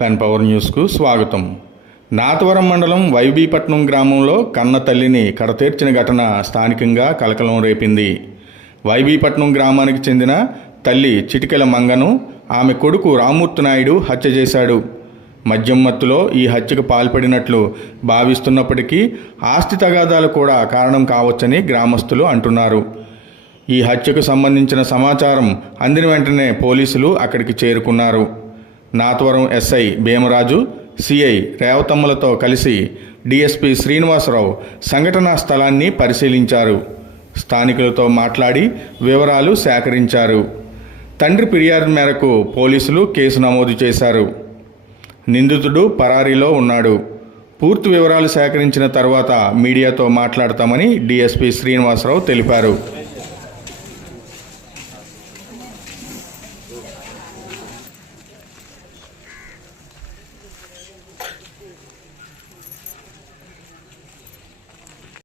Pen power న్యూస్కు స్వాగతం. నాతవరం మండలం వైబీపట్నం గ్రామంలో కన్న తల్లిని కడతీర్చిన ఘటన స్థానికంగా కలకలం రేపింది. వైబీపట్నం గ్రామానికి చెందిన తల్లి చిటికెల మంగను ఆమె కొడుకు రామూర్తి నాయుడు హత్య చేశాడు. మద్యం మత్తులో ఈ హత్యకు పాల్పడినట్లు భావిస్తున్నప్పటికీ ఆస్తి తగాదాలు కూడా కారణం కావచ్చని గ్రామస్తులు అంటున్నారు. ఈ హత్యకు సంబంధించిన సమాచారం అందిన వెంటనే పోలీసులు అక్కడికి చేరుకున్నారు. నాతవరం ఎస్ఐ భీమరాజు సిఐ రేవతమ్మలతో కలిసి డిఎస్పి శ్రీనివాసరావు సంఘటనా స్థలాన్ని పరిశీలించారు. స్థానికులతో మాట్లాడి వివరాలు సేకరించారు. తండ్రి ఫిర్యాదు మేరకు పోలీసులు కేసు నమోదు చేశారు. నిందితుడు పరారీలో ఉన్నాడు. పూర్తి వివరాలు సేకరించిన తర్వాత మీడియాతో మాట్లాడతామని డిఎస్పి శ్రీనివాసరావు తెలిపారు.